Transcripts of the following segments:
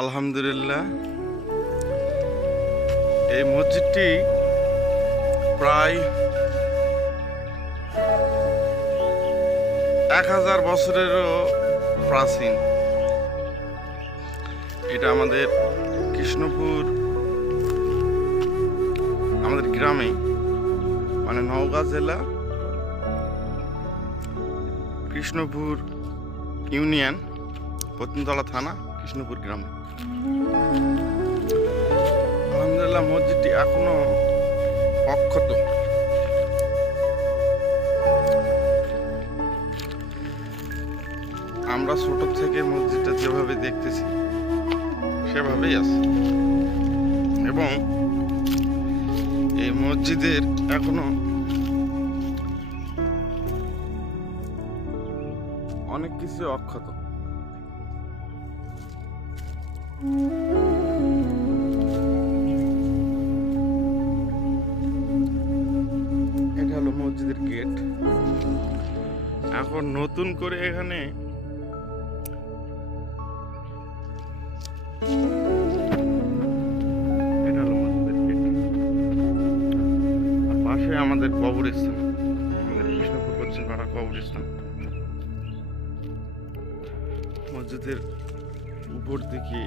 আলহামদুলিল্লাহ, এই মসজিদটি প্রায় 1000 বছরেরও প্রাচীন। এটা আমাদের কৃষ্ণপুর, আমাদের গ্রামে, মানে নওগাঁ জেলা কৃষ্ণপুর ইউনিয়ন, পত্নীতলা থানা, কৃষ্ণপুর গ্রামে। আলহামদুলিল্লাহ, মসজিদটি এখনো অক্ষত। আমরা ছোট থেকে মসজিদটা যেভাবে দেখতেছি সেভাবেই আছে, এবং এই মসজিদের এখনো অনেক কিছু অক্ষত। এটা হলো মসজিদের গেট। এখন নতুন করে এখানে এটা হলো মসজিদের গেট, আর পাশে আমাদের কবরস্থান, আমাদের কৃষ্ণপুর পশ্চিম পাড়া কবরস্থান। মসজিদের উপর দিকে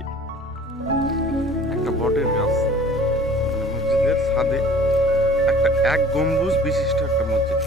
একটা বটের গাছ, মানে মসজিদের ছাদে একটা এক গম্বুজ বিশিষ্ট একটা মসজিদ।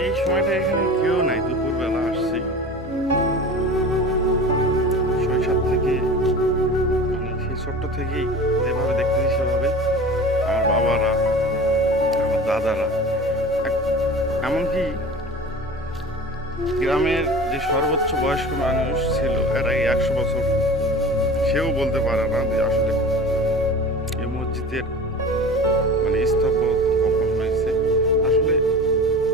এই সময়টা এখানে কেউ নাই, দুপুরবেলা আসছি, 6-7 থেকে, মানে সেই ছোট্ট থেকেই যেভাবে দেখতেছি সেভাবে আমার বাবারা, আমার দাদারা, এমনকি গ্রামের যে সর্বোচ্চ বয়স্ক মানুষ ছিল, এরা 100 বছর, সেও বলতে পারে না যে আসলে এই মসজিদের মানে স্থাপক কখন হয়েছে। আসলে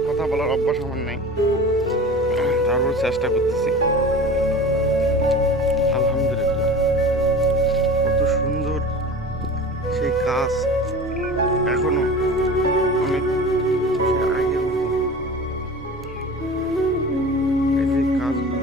কথা বলার অভ্যাস আমার নেই, তারপর চেষ্টা করতেছি। আলহামদুলিল্লাহ, কত সুন্দর সেই কাজ, এখনো অনেক আগের মতো এই যে কাজগুলো।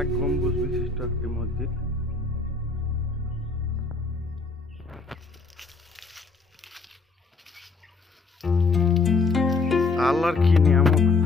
এক গম্বুজ বিশিষ্ট একটি মসজিদ। আল্লাহর কি নিয়ামত!